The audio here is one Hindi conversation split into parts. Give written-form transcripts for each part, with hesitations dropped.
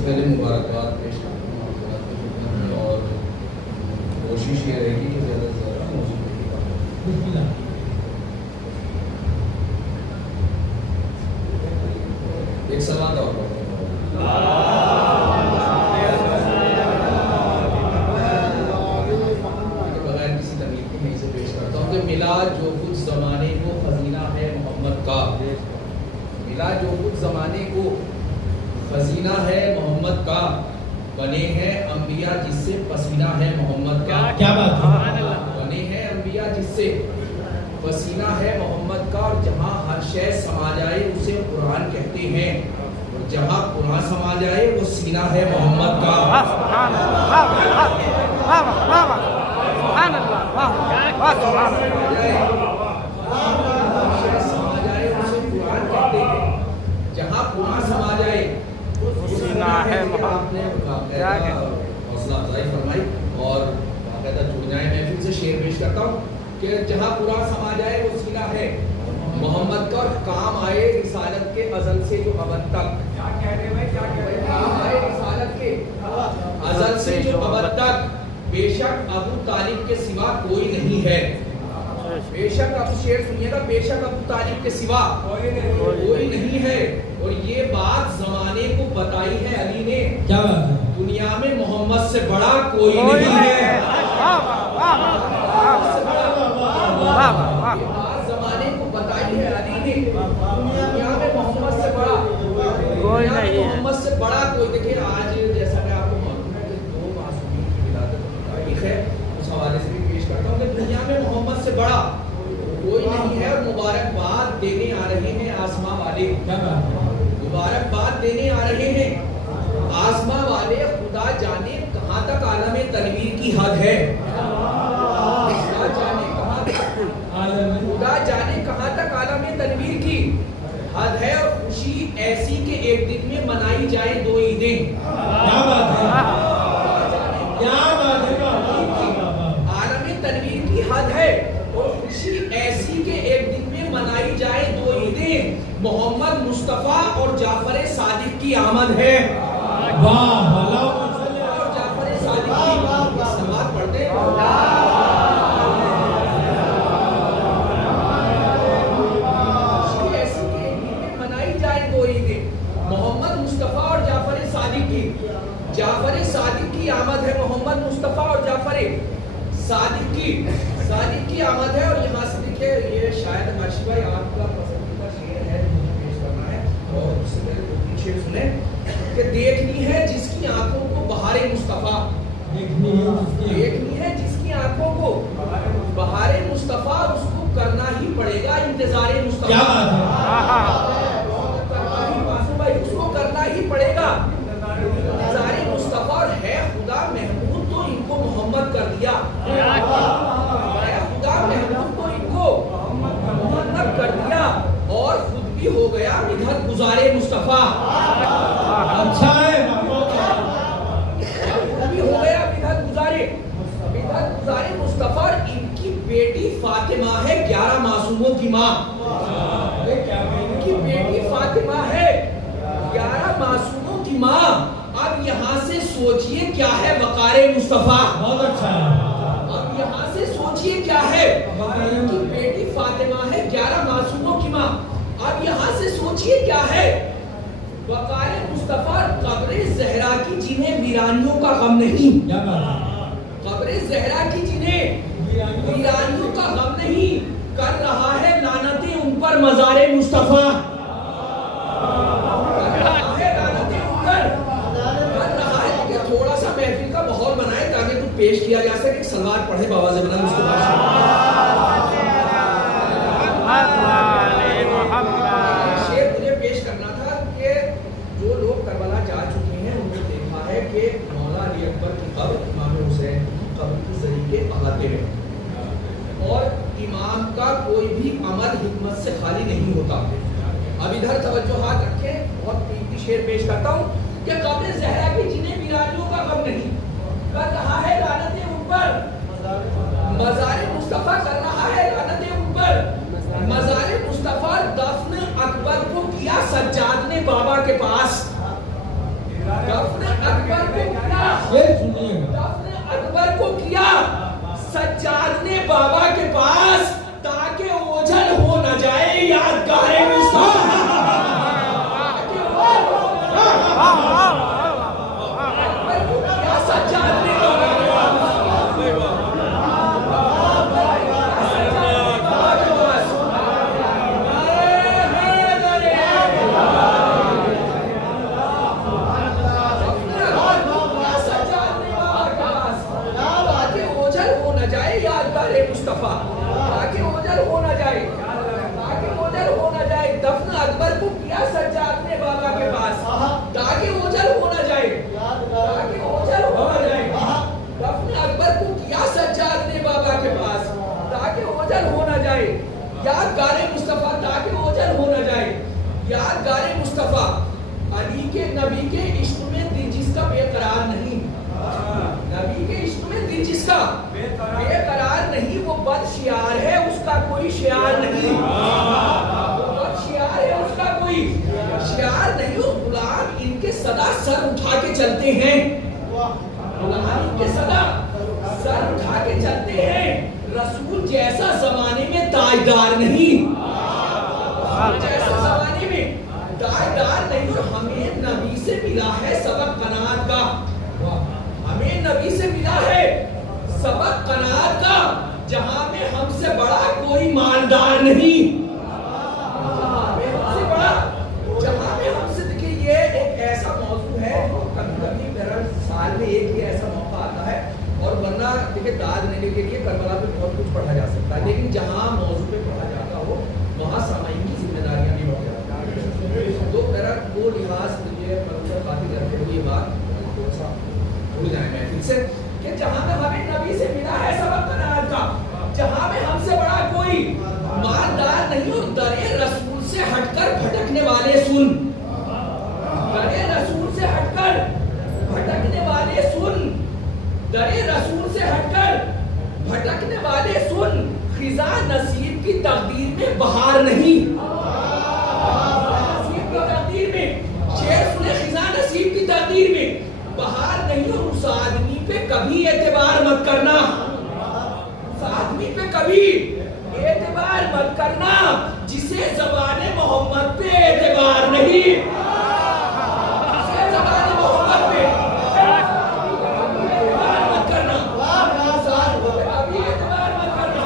सबसे पहले मुबारकबाद पेश करता हूँ आपको और कोशिश ये रहेगी कि ज़्यादा से ज़्यादा मौजूद एक सलात और बगैर किसी तकलीफ के मैं इसे पेश करता हूँ कि मिला जो कुछ ज़माने को खजीना है मोहम्मद का, मिला जो कुछ ज़माने को खजीना है मोहम्मद का, बने हैं अंबिया जिससे पसीना है मोहम्मद का। क्या बात है। बने हैं अंबिया जिससे पसीना है मोहम्मद का, और जहाँ हर शय समा जाए उसे कुरान कहते हैं, और जहाँ कुरान समा जाए वो सीना है मोहम्मद का। समा जाए उसे कुरान कहते हैं, जहाँ कुरान समा जाए सीना है आपने हौसला अफजाई फरमाई और बाकायदा जुड़ जाए। मैं फिर से शेर पेश करता हूँ कि जहाँ कुरान समा जाए वो सीना है मोहम्मद का, और काम आए रिसालत के अज़ल से जो अबद तक। क्या कह रहे भाई, क्या कह रहे? काम आए रिसालत के अज़ल से जो अबद तक, बेशक अबू तालिब के सिवा कोई नहीं है। बेशक आप शेर सुनिएगा, बेशक अबू तालिब के सिवा कोई नहीं है, और ये बात जमाने को बताई है अली ने। क्या बात है। दुनिया में मोहम्मद से बड़ा कोई नहीं है। जमाने को बताई है अली ने, दुनिया में मोहम्मद से बड़ा कोई नहीं है। मोहम्मद से बड़ा कोई, देखिए आज जैसा कि आपको मालूम है कि दो मासूमीन की विलादत की तारीख है, उस हवाले से भी पेश करता हूँ कि दुनिया में मोहम्मद से बड़ा कोई नहीं है। और मुबारकबाद देने आ रहे हैं आसमां वाले, मुबारकबाद देने आ रहे हैं आसमां वाले। खुदा जाने कहाँ तक आलम तनवीर की हद है, खुदा जाने कहाँ तक, खुदा जाने कहाँ तक आलम तनवीर की हद है। और खुशी ऐसी के एक दिन में मनाई जाए दो ईदें। क्या बात है, क्या बात है। आलम तनवीर की हद है और खुशी ऐसी के एक दिन में मनाई जाए दो ईदें। मोहम्मद मुस्तफ़ा और जाफर सादिक की आमद है। वाह, और जाफर सादिक की समात पढ़ते हैं। ऐसी के एक दिन में मनाई जाए दो ईदें। मोहम्मद मुस्तफ़ा और जाफर सादिक की, जाफर सादिक की आमद है। मोहम्मद मुस्तफ़ा और जाफर सादिक की आमद है। और यहाँ से देखिए, ये शायद अर्शी भाई आपका पसंदीदा शेर है, पेश करना है। और उससे पहले दो तीन शेर सुने कि देखनी है जिसकी आंखों को बहारे मुस्तफ़ा, देखनी है जिसकी आंखों को बहारे मुस्तफ़ा, उसको करना ही पड़ेगा इंतजारे मुस्तफ़ा। क्या बात है। भाई उसको करना ही पड़ेगा इंतजारे मुस्तफ़ा। और है खुदा महमूद तो इनको मोहम्मद कर दिया, खुदा महमूद तो इनको मोहम्मद कर दिया, और खुद भी हो गया मिधत गुजारे मुस्तफ़ा। अच्छा है, खुद भी हो गया मिधत गुजारे मुस्तफ़ा। और इनकी बेटी फातिमा है 11 मासूमों की माँ। इनकी बेटी फातिमा है 11 मासूमों की माँ। अब यहाँ से सोचिए क्या है वकारे मुस्तफ़ा। बहुत अच्छा है। अब यहाँ से सोचिए क्या है, इनकी बेटी फातिमा है 11 मासूमों की माँ। अब यहाँ से सोचिए क्या है वकारे मुस्तफ़ा। कब्रे ज़हरा की जिन्हें वीरानियों का गम नहीं, क्या बात है। कब्रे ज़हरा की जिन्हें वीरानियों का गम नहीं, कर रहा है लानतें उन पर मज़ारे मुस्तफ़ा। थोड़ा सा महफिल का माहौल बनाए ताकि कुछ पेश किया जा सके। सलवार पढ़े बाबा से बुलंद उसके बाद शेर मुझे पेश करना था कि जो लोग करबला जा चुके हैं उन्होंने देखा है कि मौला अली अकबर की कब्र इमाम हुसैन की कब्र के जरिए अहाते में, और इमाम का कोई भी अमल हिकमत से खाली नहीं होता। अब इधर तवज्जो हाथ रखें, बहुत कीमती शेर पेश करता हूँ कि कब्र ज़हरा की जिन्हें वीरानियों का गम नहीं, कर रहा है लानतें उन पर मज़ारे मुस्तफ़ा, कर रहा है लानतें उन पर मज़ारे मुस्तफ़ा। दफन अकबर को किया सज्जाद ने बाबा के पास, दफन अकबर को किया, ये सुनिए, दफन अकबर को किया सज्जाद ने बाबा के पास, ताकि ओझल हो न जाए यादगारे मुस्तफा। अकबर को किया सज्जाद ने बाबा के मुस्तफा, ताकि ओझल हो न जाए, ताकि ओझल हो न जाए। दफन अकबर को किया सज्जाद ने बाबा के पास, ताकि ओझल हो न जाए, ताकि ओझल हो न जाए। दफन अकबर को किया सज्जाद ने बाबा के पास, ताकि ओझल हो न जाए। यादगारे मुस्तफा, ताकि ओझल हो न जाए। यादगारे मुस्तफा, अली के नबी के इश्क में दिल जिसका बेकरार नहीं, नबी के इश्क में दिल जिसका बेकरार नहीं, वो बदशियार है, उसका कोई शियार नहीं। वो बदशियार है, उसका कोई शियार नहीं। वो गुलाम इनके सदा सर उठा के चलते हैं, गुलाम इनके सदा सर उठा के चलते हैं। रसूल जैसा जमाने में ताजदार नहीं, जैसा जमाने में ताजदार नहीं। और हमें नबी से मिला है सबक कनात का, हमें नबी से मिला है सबक कनात का, जहां में हमसे बड़ा कोई मालदार नहीं, हमसे बड़ा, जहां में हमसे। देखिए ये एक ऐसा मौजू है जो कभी-कभी मेरा साल में एक ही ऐसा मौका आता है, और वरना देखिए दाद लेने के लिए करबला पे बहुत कुछ पढ़ा जा सकता है, लेकिन जहां मौजू पे पढ़ा जाता हो वहां सामाइन की जिम्मेदारियां भी बढ़ जाती हैं। तो मेरा वो लिहाज बातें करते हुए ये बात थोड़ा सा भूल जाए महफिल से, कि जहां में हमें नबी से मिला है सबक कनात का, जहां में हमसे बड़ा कोई मालदार नहीं। और दरे रसूल से हटकर भटकने वाले सुन, दरे रसूल से हटकर भटकने वाले सुन, दरे रसूल से हटकर भटकने वाले सुन। खिजा नसीब की तकदीर में बहार नहीं, नसीब की तकदीर में, शेर सुने, खिजा नसीब की तकदीर में बहार नहीं। और उस आदमी पे कभी एतबार मत करना, उस आदमी पे कभी एतबार मत करना जिसे ज़बाने मोहम्मद पे एतबार नहीं, जिसे ज़बाने मोहम्मद पे एतबार मत करना, कभी एतबार मत करना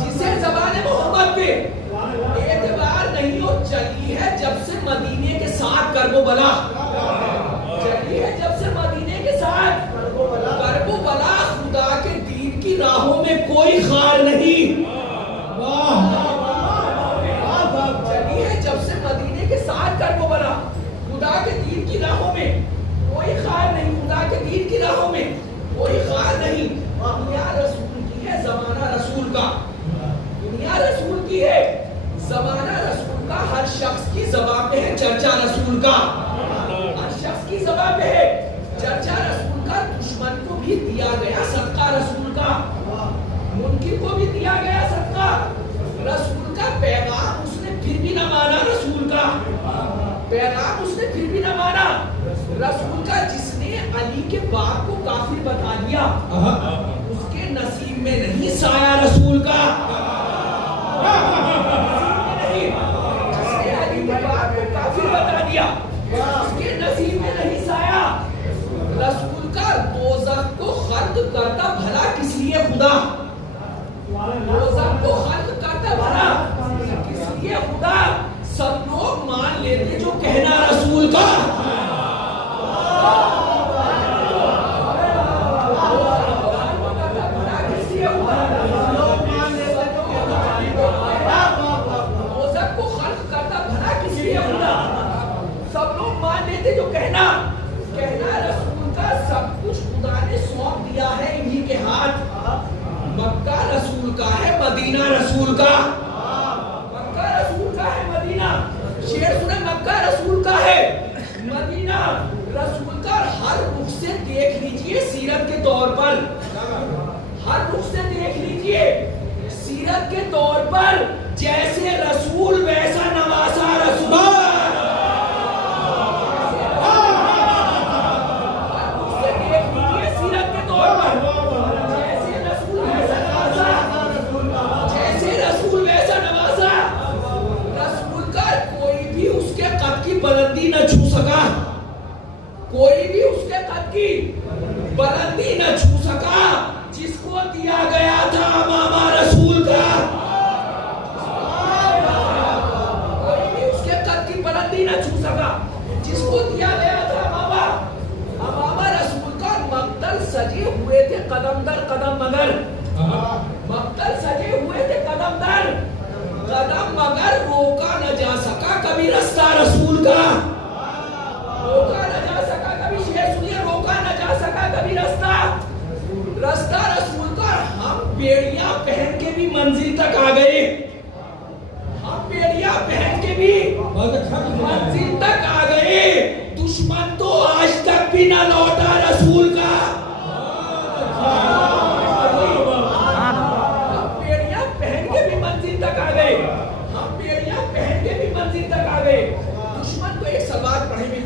जिसे ज़बाने मोहम्मद पे एतबार नहीं। और चली है जब से मदीने के साथ करबो बला, चली है जब से मदीने के साथ करबो बला, खुदा के दीन की राहों में कोई खार नहीं। चली है जब से मदीने के साथ करबो बला, खुदा के दीन की राहों में कोई खार नहीं, खुदा के दीन की राहों में कोई खार नहीं। दुनिया रसूल की है, जमाना रसूल का, दुनिया रसूल की है, जमाना रसूल का। हर शख्स की ज़बान पे है चर्चा रसूल का, हर शख्स की ज़बान पे है चर्चा रसूल का। दुश्मन को भी दिया गया सदका रसूल का, मुनकिर को भी दिया गया सदका रसूल का। पैगाम उसने फिर भी न माना रसूल का, पैगाम उसने फिर भी न माना रसूल का। जिसने अली के बाप को काफिर बता दिया, उसके नसीब में नहीं साया रसूल का, जिसने अली के बाप को काफिर बता दिया, उसके नसीब में नहीं साया रसूल का। दोज़ख को खल्क़ करता भला किस लिए खुदा, दोज़ख को खल्क़ करता भला किस लिए खुदा। सब लोग मान लेते जो कहना रसूल का, सब लोग मान लेते जो कहना रसूल का। सब कुछ खुदा ने सौंप दिया है इन्हीं के हाथ। मक्का रसूल का है, मदीना रसूल का, मक्का रसूल का है, मदीना, शेर सुने, मक्का रसूल का है, मदीना रसूल का। हर रुख से देख लीजिए सीरत के तौर पर, हर रुख से देख लीजिए सीरत के तौर पर, जैसे रसूल वैसा नवासा रसूल, बुलंदी न छू सका, कोई भी उसके कद की बुलंदी न छू सका, जिसको दिया गया था मामा रसूल का। कोई भी उसके कद की बुलंदी न छू सका, जिसको दिया गया था मामा रसूल का। मक्तल सजे हुए थे कदम दर कदम, मगर मक्तल सजे हुए थे कदम दर कदम, मगर रोका न जा सका कभी रास्ता रसूल का। रोका न जा सका कभी, शेर सुनिए, रोका न जा सका कभी रास्ता रसूल का। हम बेड़ियां पहन के भी मंजिल तक आ गए, हम बेड़ियां पहन के भी मंजिल तक आ गए, दुश्मन तो आज तक भी न लौटा रसूल का। हम बेड़ियां पहन के भी मंजिल तक आ गए, हम बेड़ियां पहन के भी मंजिल तक आ गए, दुश्मन को। एक सवाल पढ़े मिल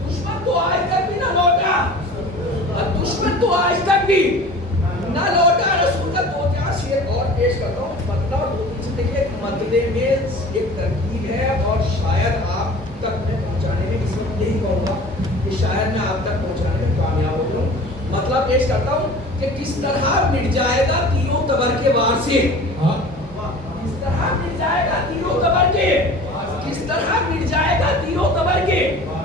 दुश्मन तो आज तक भी ना लौटा, दुश्मन तो आज तक भी ना लौटा रसूल का। दो चार शेर और पेश करता हूँ, मतलब देखिए मतले में एक तरकीब है, और शायद आप तक मैं पहुँचाने में इस वक्त यही कहूँगा कि शायद मैं आप तक पहुँचाने में कामयाब हो जाऊँ। मतलब पेश करता हूँ कि किस तरह मिट जाएगा तीरों तबर के वार से, किस तरह मिट जाएगा तीरों तबर के, किस तरह मिट जाएगा तीरों तबर के।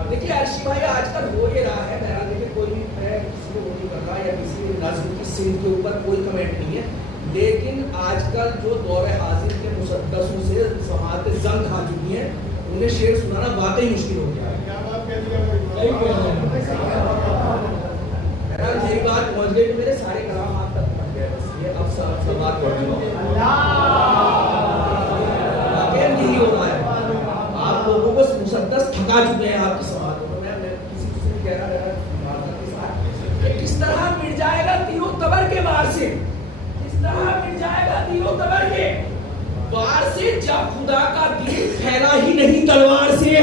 देखिए अर्शी भाई आजकल हो ये रहा है, मेरा देखिए कोई मैं किसी को वो नहीं कर रहा, या किसी नज़्म की सिंध के ऊपर कोई कमेंट नहीं है, लेकिन आजकल जो दौर हाजिर के मुसद्दसों से समात जंग खा चुकी हैं, उन्हें शेर सुनाना वाकई मुश्किल हो गया है। यही बात पहुंच गई कि मेरे सारे कलाम आप तक पहुंच गए, बस ये अब सब बात पढ़ यही हो रहा है। आप लोगों को मुसद्दस थका चुके हैं आपकी समाज को। मैं किसी से कह रहा है कि किस तरह मिट जाएगा तीरों तबर के वार से, किस तरह मिट जाएगा तीरों तबर के वार से, जब खुदा का दीन फैला ही नहीं तलवार से।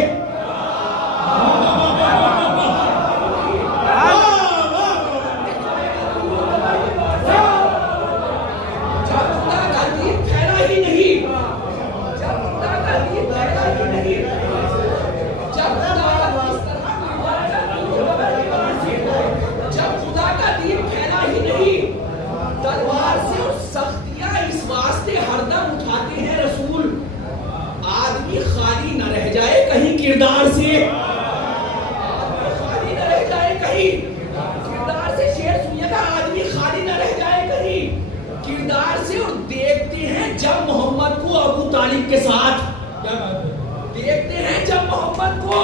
किरदार से खाली न रह जाए कहीं, किरदार से शेर सुनिएगा, आदमी खाली न रह जाए कहीं किरदार से। और देखते हैं जब मोहम्मद को अबू तालिब के साथ, देखते हैं जब मोहम्मद को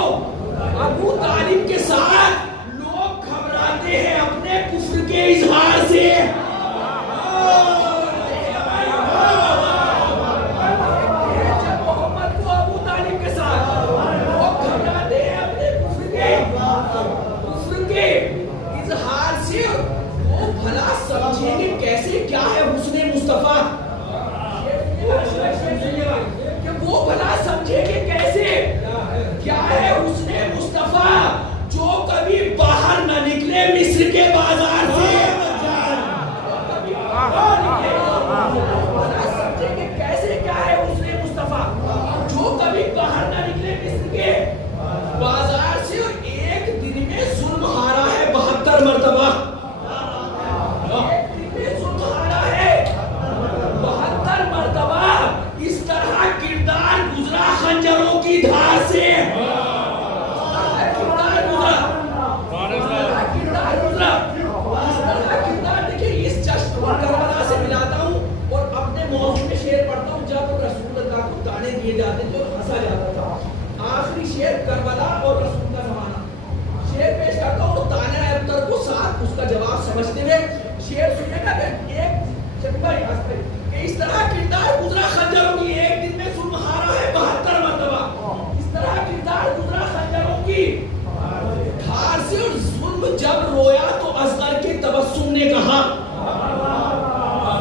अबू तालिब के साथ, लोग घबराते हैं अपने कुफ्र के इजहार से। समझेंगे कैसे क्या है हुस्ने मुस्तफा, कि वो भला समझेंगे कैसे क्या है हुस्ने मुस्तफा, जो कभी बाहर न निकले मिस्र के बाजार से। भला समझेंगे कैसे क्या है हुस्ने मुस्तफा, जो कभी बाहर न निकले मिस्र के बाजार से। और एक दिन में जुल्म हारा है 72 मरतबा, खंजरों की धार से किरदार। देखिए इस जश्न और करबला से मिलाता हूँ और अपने मौजू में शेर पढ़ता हूँ। जब रसूल अल्लाह को ताने दिए जाते थे और हंसा जाता था, आखिरी शेर करबला और रसूल का जमाना, शेर पेश करता हूँ ताने अब्तर को साथ उसका जवाब समझते हुए। शेर सुनिएगा इस तरह किरदार गुजरा खंजरों की, एक दिन में जुल्म हारा है 72 मरतबा। इस तरह किरदार गुजरा खंजरों की धार से। और जुल्म जब रोया तो असगर के तबस्सुम ने कहा,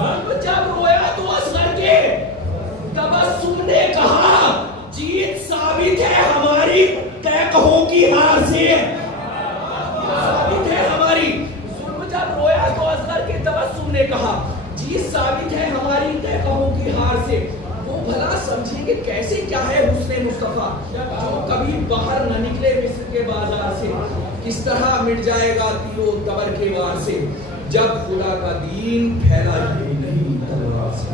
जुल्म जब रोया तो असगर के तबस्सुम ने कहा, जीत साबित है हमारी तय कहो की हार से। साबित है हमारी। जुल्म जब रोया तो असगर के तबस्सुम ने कहा, चीज साबित है हमारी तहक़ों की हार से, वो भला समझेंगे कैसे क्या है हुस्ने मुस्तफा, जो कभी बाहर न निकले मिस्र के बाजार से। किस तरह मिट जाएगा तीरो तबर के वार से, जब खुदा का दीन फैला ही नहीं तलवार से।